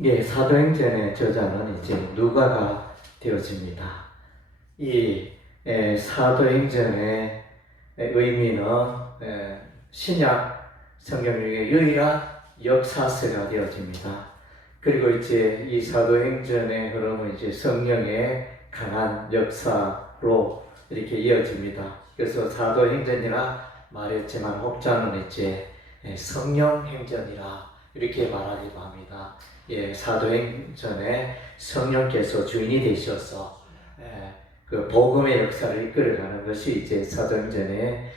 예, 사도행전의 저자는 이제 누가가 되어집니다. 이 사도행전의 의미는 신약 성경 중에 유일한 역사서가 되어집니다. 그리고 이제 이 사도행전의 흐름은 이제 성령의 강한 역사로 이렇게 이어집니다. 그래서 사도행전이라 말했지만 혹자는 이제 성령행전이라 이렇게 말하기도 합니다. 예, 사도행전에 성령께서 주인이 되셔서 그 복음의 역사를 이끌어가는 것이 이제 사도행전에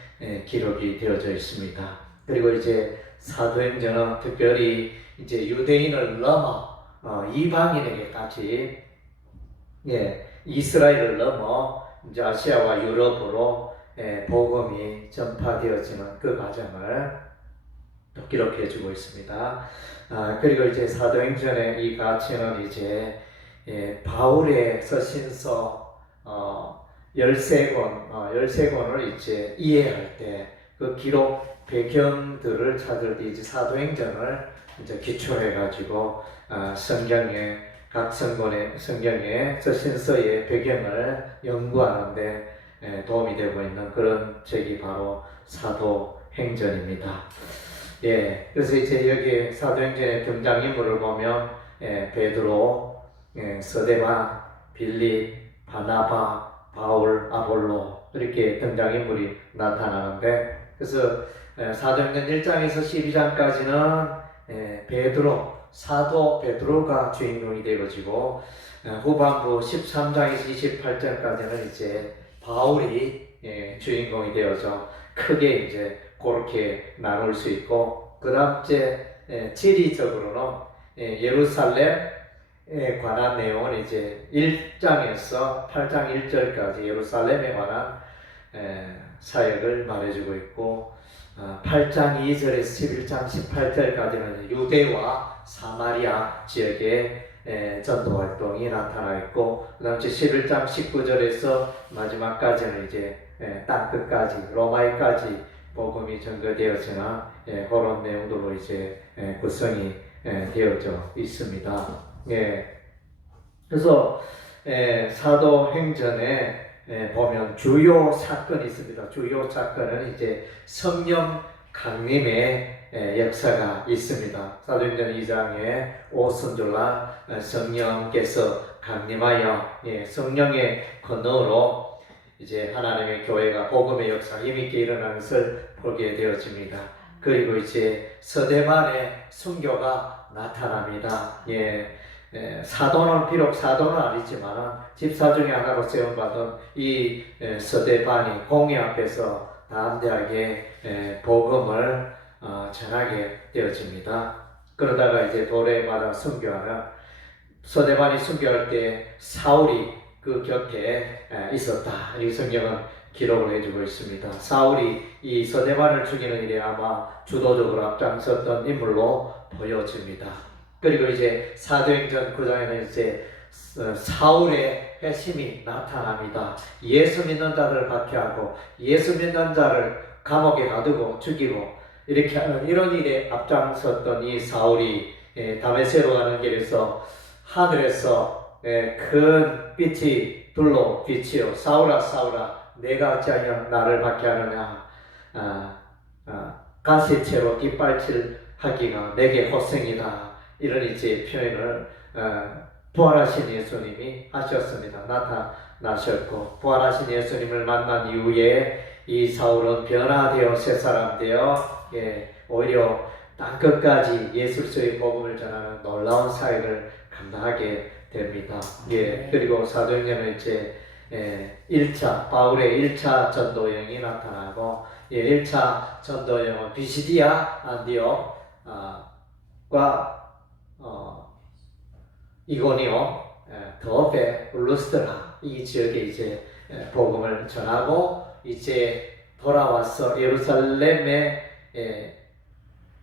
기록이 되어져 있습니다. 그리고 이제 사도행전은 특별히 이제 유대인을 넘어 이방인에게까지 이스라엘을 넘어 이제 아시아와 유럽으로 복음이 전파되어지는 그 과정을 또 기록해주고 있습니다. 그리고 이제 사도행전의 이 가치는 이제 바울의 서신서 13권을 이제 이해할 때 그 기록 배경들을 찾을 때 이제 사도행전을 이제 기초해가지고 성경의 각 성경의 서신서의 배경을 연구하는데 도움이 되고 있는 그런 책이 바로 사도행전입니다. 예, 그래서 이제 여기 사도행전의 등장인물을 보면 베드로, 서데반, 빌립, 바나바, 바울, 아볼로 이렇게 등장인물이 나타나는데 그래서 사도행전 1장에서 12장까지는 사도 베드로가 주인공이 되어지고 후반부 13장에서 28장까지는 이제 바울이 주인공이 되어져 크게 이제 그렇게 나눌 수 있고 그 다음 이제 지리적으로는 예루살렘에 관한 내용은 이제 1장에서 8장 1절까지 예루살렘에 관한 사역을 말해주고 있고 8장 2절에서 11장 18절까지는 유대와 사마리아 지역의 전도 활동이 나타나 있고 그 다음 11장 19절에서 마지막까지는 이제 땅끝까지 로마에까지 복음이 전거되었으나 그런 내용들로 이제 구성이 되어져 있습니다. 그래서 사도행전에 보면 주요 사건이 있습니다. 주요 사건은 이제 성령 강림의 역사가 있습니다. 사도행전 2장에 오순절날 성령께서 강림하여 성령의 권능으로 이제 하나님의 교회가 복음의 역사 힘있게 일어나는 것을 보게 되어집니다. 그리고 이제 서대반의 순교가 나타납니다. 사도는 비록 사도는 아니지만 집사 중에 하나로 세움받은 이 서대반이 공의 앞에서 담대하게 복음을 전하게 되어집니다. 그러다가 이제 돌에 맞아 순교하는 서대반이 순교할 때 사울이 그 곁에 있었다. 이 성경은 기록을 해주고 있습니다. 사울이 이 서대반을 죽이는 일에 아마 주도적으로 앞장섰던 인물로 보여집니다. 그리고 이제 사도행전 9장에는 이제 사울의 핵심이 나타납니다. 예수 믿는 자를 박해하고 예수 믿는 자를 감옥에 가두고 죽이고 이렇게 하는 이런 일에 앞장섰던 이 사울이 다메섹으로 가는 길에서 하늘에서 큰 빛이 둘로 비치어 사울아 사울아 내가 어찌하여 나를 박해하느냐 가시채로 깃발질하기가 내게 호생이다. 이런 이제 표현을 부활하신 예수님이 하셨습니다. 나타나셨고 부활하신 예수님을 만난 이후에 이 사울은 변화되어 새 사람 되어 오히려 땅끝까지 예수의 복음을 전하는 놀라운 사역을 감당하게 됩니다. 그리고 사도행전은 이제 1차 바울의 1차 전도 여행이 나타나고 1차 전도 여행은 비시디아 안디옥과 이고니오 더베 루스드라 이 지역에 이제 복음을 전하고 이제 돌아와서 예루살렘에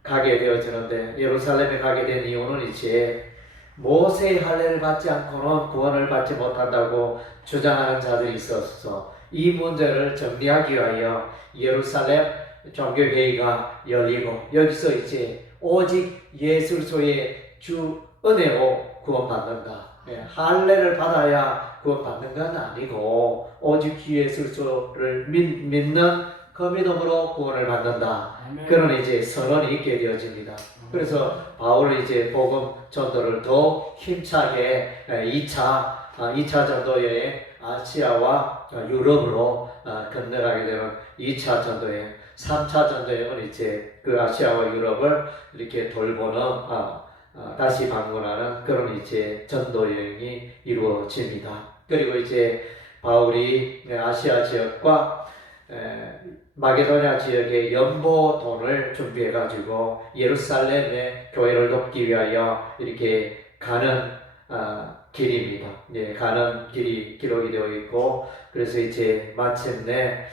가게 되어지는데 예루살렘에 가게 된 이유는 이제 모세의 할례를 받지 않고는 구원을 받지 못한다고 주장하는 자들이 있어서 이 문제를 정리하기 위하여 예루살렘 종교회의가 열리고 여기서 이제 오직 예수 그리스도의 주 은혜로 구원받는다. 할례를 받아야 구원받는 건 아니고 오직 주 예수를 믿는 그 믿음으로 구원을 받는다. 그런 이제 선언이 있게 되어집니다. 그래서 바울은 이제 복음 전도를 더 힘차게 2차 전도 여행 아시아와 유럽으로 건너가게 되는 2차 전도 여행, 3차 전도 여행은 이제 그 아시아와 유럽을 이렇게 돌보는 다시 방문하는 그런 이제 전도 여행이 이루어집니다. 그리고 이제 바울이 아시아 지역과 마게도냐 지역의 연보돈을 준비해 가지고 예루살렘의 교회를 돕기 위하여 이렇게 가는 길입니다. 가는 길이 기록이 되어 있고, 그래서 이제 마침내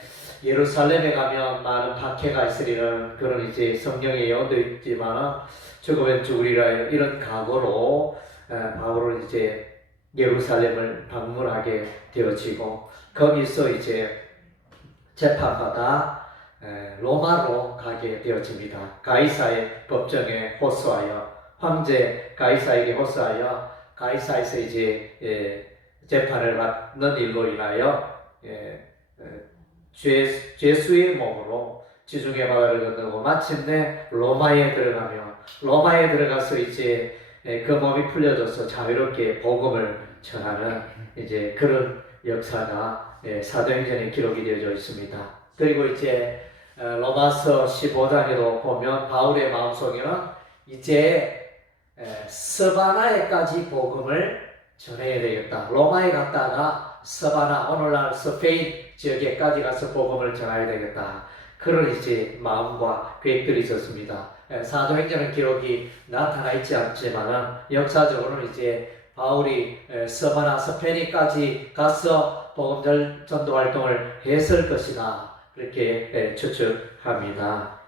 예루살렘에 가면 많은 박해가 있으리라는 그런 이제 성령의 예언도 있지만 죽으면 죽으리라 이런 각오로 바울은 이제 예루살렘을 방문하게 되어지고, 거기서 이제 재판받아 로마로 가게 되어집니다. 가이사의 법정에 호소하여, 황제 가이사에게 호소하여 가이사에서 이제 재판을 받는 일로 인하여 죄수의 몸으로 지중해 바다를 건너고 마침내 로마에 들어가서 이제 그 몸이 풀려져서 자유롭게 복음을 전하는 이제 그런 역사가 사도행전에 기록이 되어져 있습니다. 그리고 이제 로마서 15장에도 보면 바울의 마음속에는 이제 서바나에까지 복음을 전해야 되겠다. 로마에 갔다가 서바나, 오늘날 스페인 지역에까지 가서 복음을 전해야 되겠다. 그런 이제 마음과 계획들이 있었습니다. 사도행전의 기록이 나타나 있지 않지만 역사적으로는 이제 바울이 서바나, 스페인까지 가서 복음 전도 활동을 했을 것이다. 그렇게 추측합니다.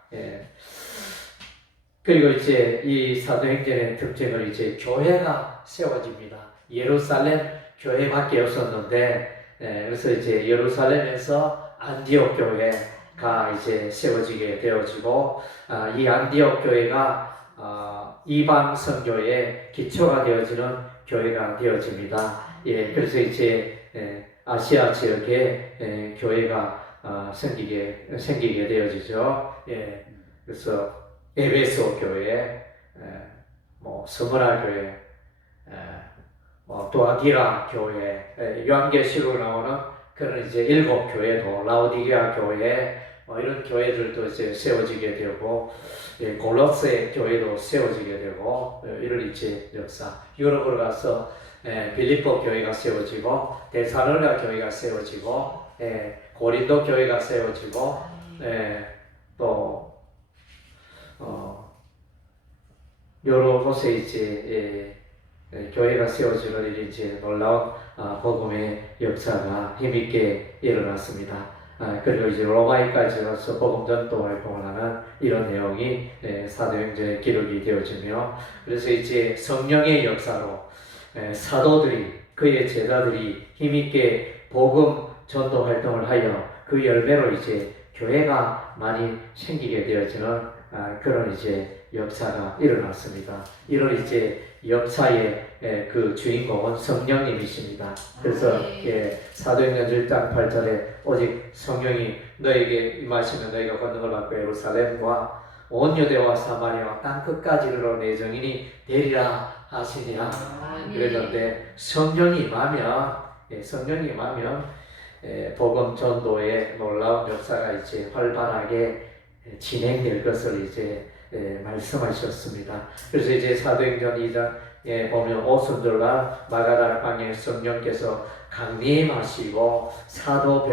그리고 이제 이 사도행전의 특징을 이제 교회가 세워집니다. 예루살렘 교회밖에 없었는데, 그래서 이제 예루살렘에서 안디옥 교회가 이제 세워지게 되어지고, 이 안디옥 교회가 이방 선교의 기초가 되어지는 교회가 되어집니다. 그래서 이제 아시아 지역에 교회가 생기게 되어지죠. 그래서 에베소 교회, 스무나 교회, 도아디라 교회, 요한계시록 나오는 그런 이제 7교회도, 라오디게아 교회, 이런 교회들도 이제 세워지게 되고, 골로새 교회도 세워지게 되고, 이런 이제 역사. 유럽으로 가서 빌립보 교회가 세워지고, 데살로니가 교회가 세워지고, 고린도 교회가 세워지고, 또 여러 곳에 이제 교회가 세워지는 일이 이제 놀라운 복음의 역사가 힘있게 일어났습니다. 그리고 이제 로마에까지 가서 복음 전도 활동을 하는 이런 내용이 사도행전에 기록이 되어지며, 그래서 이제 성령의 역사로 사도들이, 그의 제자들이 힘있게 복음 전도 활동을 하여 그 열매로 이제 교회가 많이 생기게 되어지는 그런 이제 역사가 일어났습니다. 이런 이제 역사의 그 주인공은 성령님이십니다. 그래서 사도행전 1장 8절에 오직 성령이 너에게 임하시면 너희가 권능을 받고 예루살렘과 온 유대와 사마리아와 땅 끝까지 이르러 내 증인이 되리라 하시니라. 그랬는데 성령이 임하면 복음 전도의 놀라운 역사가 이제 활발하게 진행될 것을 이제 말씀하셨습니다. 그래서 이제 사도행전 2장에 보면 오순절날 마가다라 방에 성령께서 강림하시고 사도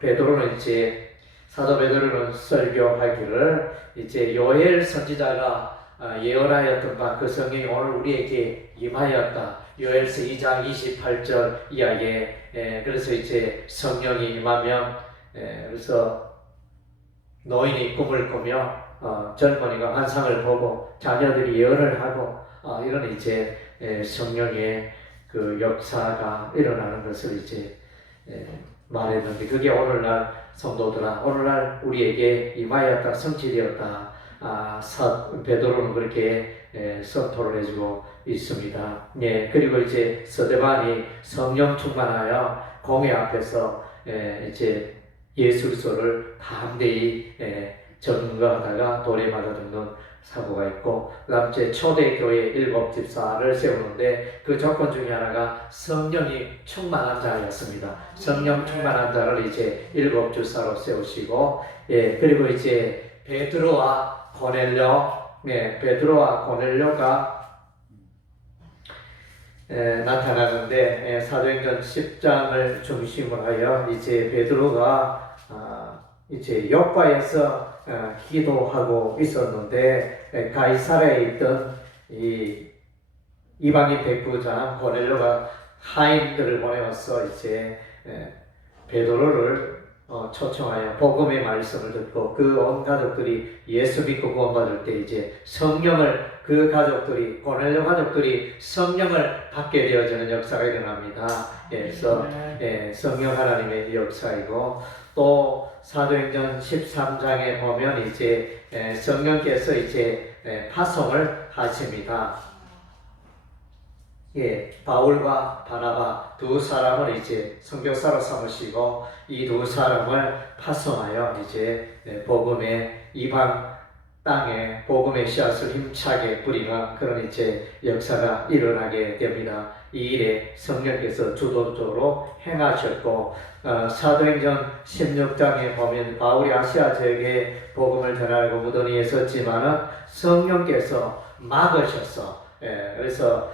베드로는 설교하기를 이제 요엘 선지자가 예언하였던 바 그 성령이 오늘 우리에게 임하였다. 요엘서 2장 28절 이하에 그래서 이제 성령이 임하면 그래서 노인이 꿈을 꾸며 젊은이가 환상을 보고 자녀들이 예언을 하고 이런 이제 성령의 그 역사가 일어나는 것을 이제 말했는데, 그게 오늘날 성도들아, 오늘날 우리에게 임하였다, 성취되었다. 베드로는 그렇게 선포를 해주고 있습니다. 예, 그리고 이제 스데반이 성령 충만하여 공회 앞에서 이제 예수 그리스도를 담대히 증거하다가 돌에 맞아 죽는 사고가 있고, 그다음 제 초대교회 7집사를 세우는데 그 조건 중에 하나가 성령이 충만한 자였습니다. 성령 충만한 자를 이제 7집사로 세우시고, 그리고 이제 베드로와 고넬료가 나타나는데, 사도행전 10장을 중심으로 하여 이제 베드로가 이제 요바에서 기도하고 있었는데, 가이사랴에 있던 이 이방인 백부장 고넬료가 하인들을 보내어서 이제 베드로를 초청하여 복음의 말씀을 듣고 그 온 가족들이 예수 믿고 구원받을 때 이제 성령을, 그 가족들이, 고넬료 가족들이 성령을 받게 되어지는 역사가 일어납니다. 그래서 성령 하나님의 역사이고, 또 사도행전 13장에 보면 이제 성령께서 이제 파송을 하십니다. 바울과 바나바 두 사람을 이제 선교사로 삼으시고 이 두 사람을 파송하여 이제 복음의 이방 땅에 복음의 씨앗을 힘차게 뿌리는 그런 이제 역사가 일어나게 됩니다. 이 일에 성령께서 주도적으로 행하셨고, 사도행전 16장에 보면 바울이 아시아 지역에 복음을 전하려고 무더니에 섰지만은 성령께서 막으셨어. 그래서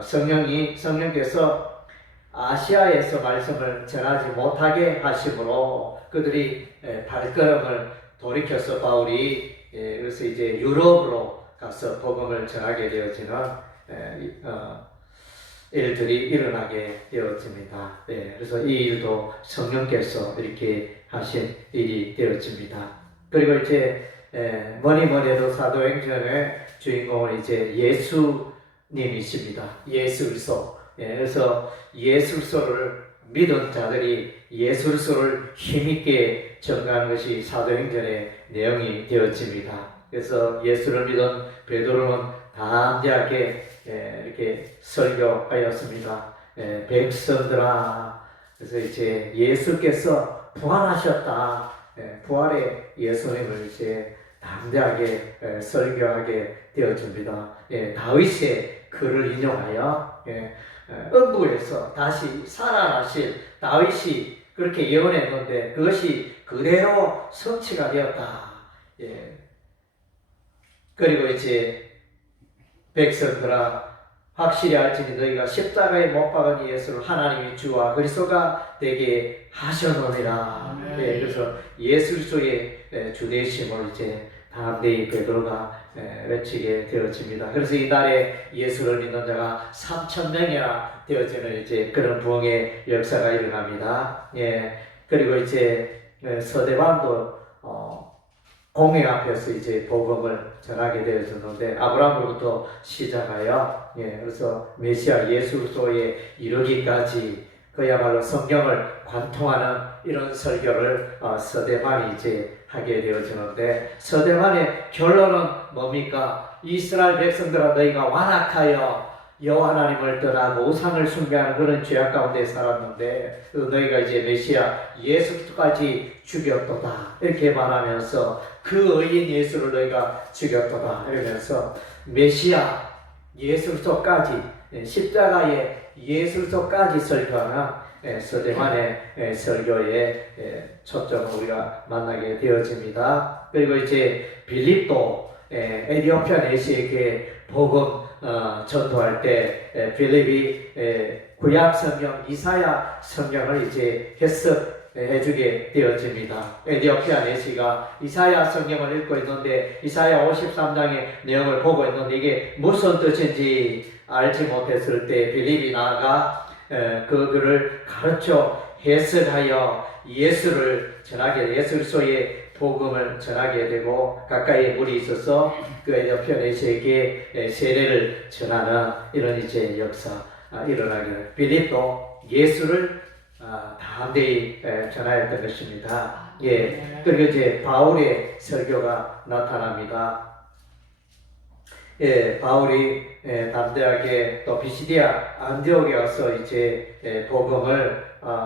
성령께서 아시아에서 말씀을 전하지 못하게 하심으로 그들이 발걸음을 돌이켜서 바울이 그래서 이제 유럽으로 가서 복음을 전하게 되어지는 일들이 일어나게 되어집니다. 그래서 이 일도 성령께서 이렇게 하신 일이 되어집니다. 그리고 이제 뭐니 해도 사도행전의 주인공은 이제 예수님이십니다. 예수 그리스도. 그래서 예수 그리스도를 믿은 자들이 예수 그리스도를 힘있게 전가하는 것이 사도행전의 내용이 되어집니다. 그래서 예수를 믿은 베드로는 담대하게 이렇게 설교하였습니다. 백성들아, 그래서 이제 예수께서 부활하셨다. 부활의 예수님을 이제 담대하게 설교하게 되어집니다. 다윗의 글을 인용하여 음부에서 다시 살아나실 다윗이 그렇게 예언했는데 그것이 그대로 성취가 되었다. 그리고 이제 백성들아, 확실히 알지니 너희가 십자가에 못 박은 예수를 하나님의 주와 그리스도가 되게 하셨느니라. 그래서 예수 그리스도의 주되심을 이제 담대히 베드로가 외치게 되어집니다. 그래서 이날에 예수를 믿는 자가 3,000명이나 되어지는 이제 그런 부흥의 역사가 일어납니다. 그리고 이제 서대반도 공회 앞에서 이제 복음을 전하게 되어졌는데, 아브라함으로부터 시작하여 그래서 메시아 예수 그리스도에 이르기까지 그야말로 성경을 관통하는 이런 설교를 서대반이 이제 하게 되어지는데, 서대반의 결론은 뭡니까? 이스라엘 백성들아, 너희가 완악하여 여호와 하나님을 떠나고 우상을 숭배하는 그런 죄악 가운데 살았는데 너희가 이제 메시아 예수 그리스도까지 죽였도다, 이렇게 말하면서 그 의인 예수를 너희가 죽였도다 이러면서 메시아 예수 그리스도까지, 십자가의 예수 그리스도까지 설교하는 서대만의 설교에 초점을 우리가 만나게 되어집니다. 그리고 이제 빌립도 에티오피아 내시에게 복음 전도할 때 빌립이 구약 성경 이사야 성경을 이제 해석해주게 되어집니다. 에티오피아 내시가 이사야 성경을 읽고 있는데 이사야 53장의 내용을 보고 있는데 이게 무슨 뜻인지 알지 못했을 때 빌립이 나아가 그 글을 가르쳐 해석하여 예수를 전하게, 예수 그리스도의 복음을 전하게 되고 가까이에 물이 있어서 그 에티오피아 내시에게 세례를 전하는 이런 이제 역사 일어나게, 빌립도 예수를 담대히 전하였던 것입니다. 그리고 이제 바울의 설교가 나타납니다. 예, 바울이 담대하게 또 비시디아 안디옥에 와서 이제 복음을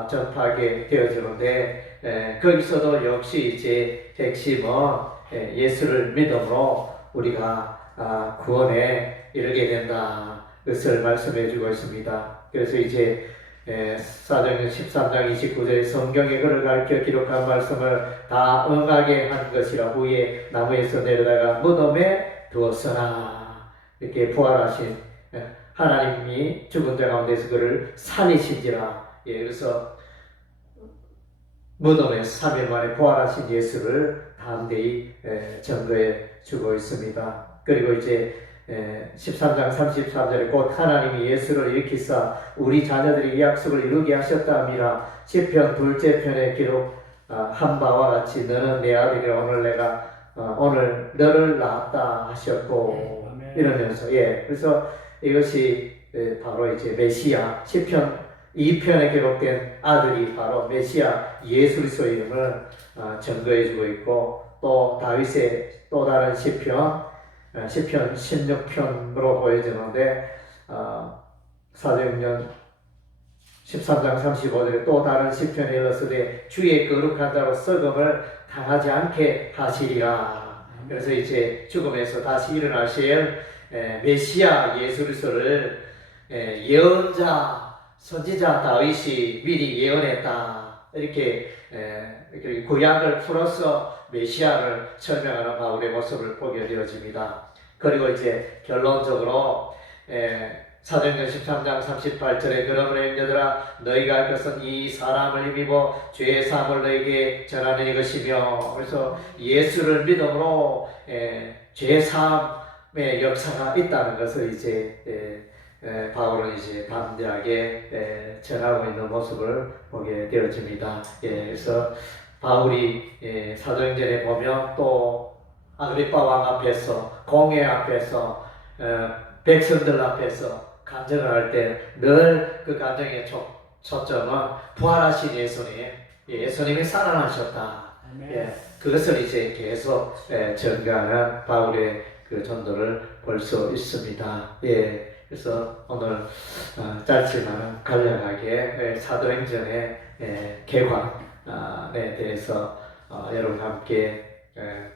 전파하게 되어지는데 거기서도 역시 이제 핵심은 예수를 믿음으로 우리가 구원에 이르게 된다. 것을 말씀해주고 있습니다. 그래서 이제 사도행전 13장 29절에 성경에 그를 가르쳐 기록한 말씀을 다 응하게 한 것이라 후에 나무에서 내려다가 무덤에 두었으나 이렇게 부활하신 하나님이 죽은 자 가운데서 그를 살리신지라. 그래서 무덤에 3일 만에 부활하신 예수를 담대히 증거해 주고 있습니다. 그리고 이제 13장 33절에 곧 하나님이 예수를 일으키사 우리 자녀들이 이 약속을 이루게 하셨다미라. 시편 둘째 편에 기록한 바와 같이 너는 내 아들이라 오늘 너를 낳았다 하셨고 이러면서 그래서 이것이 바로 이제 메시아 시편 2편에 기록된 아들이 바로 메시아 예수 그리스도의 이름을 증거해주고 있고 또 다윗의 또 다른 시편 16편으로 보여지는데 사도행전 13장 35절에 또 다른 시편에 이르시되 주의 거룩한 자로 썩음을 당하지 않게 하시리라. 그래서 이제 죽음에서 다시 일어나실 메시아 예수 그리스도를 예언자 선지자 다윗이 미리 예언했다. 이렇게 구약을 풀어서 메시아를 설명하는 바울의 모습을 보게 되어집니다. 그리고 이제 결론적으로 사도행전 13장 38절에 그러므로 형제들아 너희가 할 것은 이 사람을 힘입어 죄의 사함을 너희에게 전하는 이것이며, 그래서 예수를 믿음으로 죄의 사함의 역사가 있다는 것을 이제 바울은 이제 담대하게 전하고 있는 모습을 보게 되어집니다. 그래서 바울이 사도행전에 보면 또 아그리파 왕 앞에서 공회 앞에서 백성들 앞에서 간증을 할 때 늘 그 간증의 초점은 부활하신 예수님이 살아나셨다. 그것을 이제 계속 전가하는 바울의 그 전도를 볼 수 있습니다. 그래서 오늘 짧지만 간략하게 사도행전의 개관에 대해서 여러분과 함께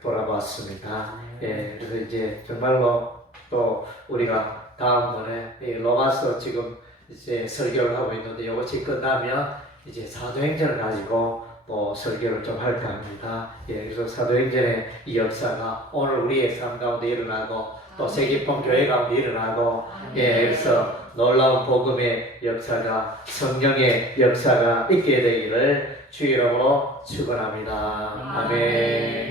돌아봤습니다. 그래서 이제 정말로 또 우리가 다음번에 로마서 지금 이제 설교를 하고 있는데 이것이 끝나면 이제 사도행전을 가지고 또 설교를 좀 할까 합니다. 그래서 사도행전의 이 역사가 오늘 우리의 삶 가운데 일어나고 또 세계폰 교회 가운데 일어나고 그래서 놀라운 복음의 역사가 성령의 역사가 있게 되기를 주의 이름으로 축원합니다. 아멘.